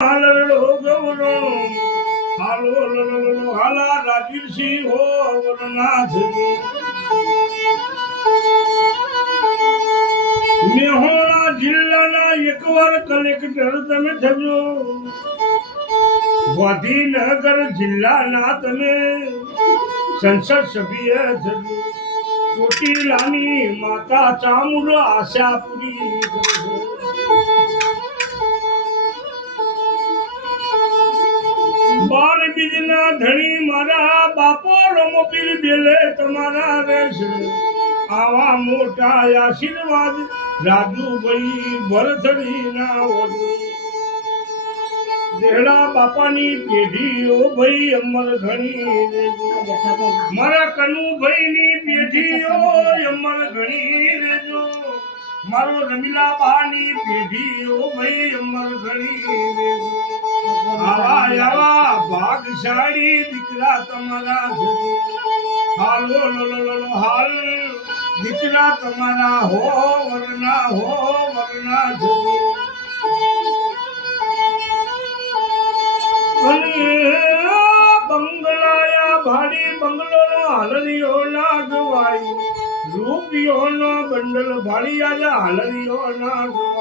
હાલરડો ગવરો હાલો લલલો હાલા રાજવીરસિંહ હો વરનાથ મેહોણા જિલ્લાના એકવાર કલેક્ટર તમે થજો ગાંધીનગર જિલ્લાના તમે સંસદ સભ્ય થજો ચોટીલાની માતા ચામુંડ આશા પૂરી કરજો બાર બીજના ધણી મારા બાપો રમોપીર બેલે તમારા રહેશે આવા મોટા આશીર્વાદ રાજુભાઈ ભરથડી ના વધુ દેહડા બાપાની પેઢીઓ ભાઈ અમર ઘણી મારા કનુભાઈ ની પેઢીઓ અમર ઘણી રેજો મારો રમીલા બાની પેઢીઓ ભાઈ અમર ઘણી રેજો આવા આવા ભાગશાળી દીકરા તમારા હાલો લો હાલ દીકરા તમારા હો વરના બંગલાયા ભાડી બંગલો નો હાલરિયો લાગવાય રૂપિયો નો બંડલ ભાડી આજે હાલરિયો લાગવાય